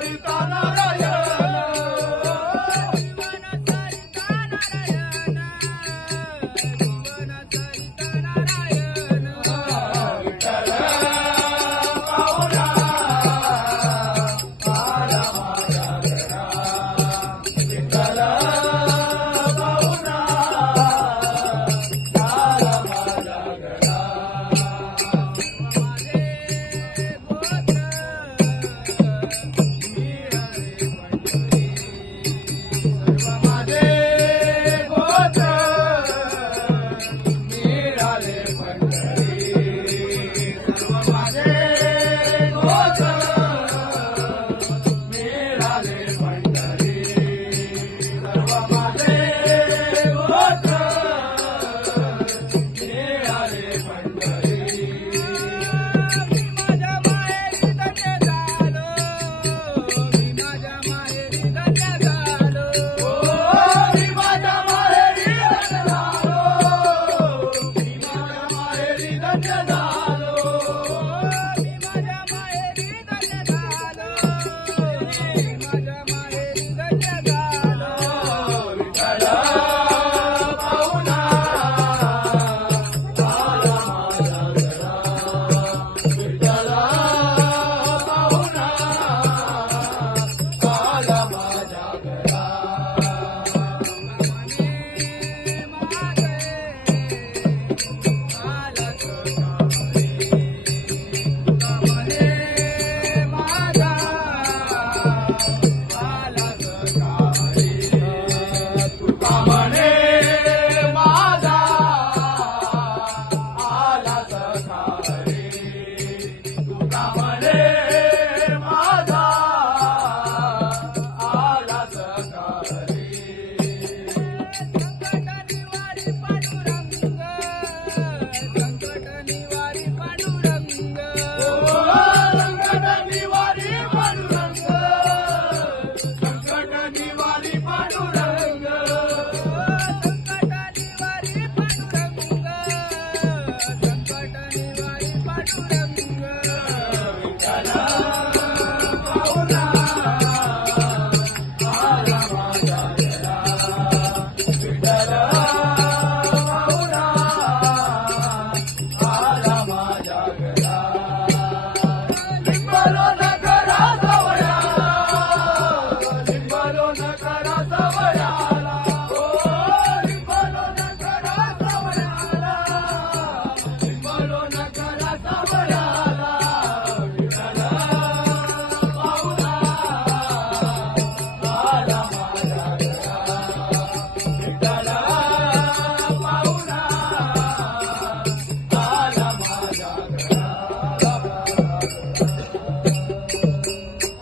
Maritana. Andy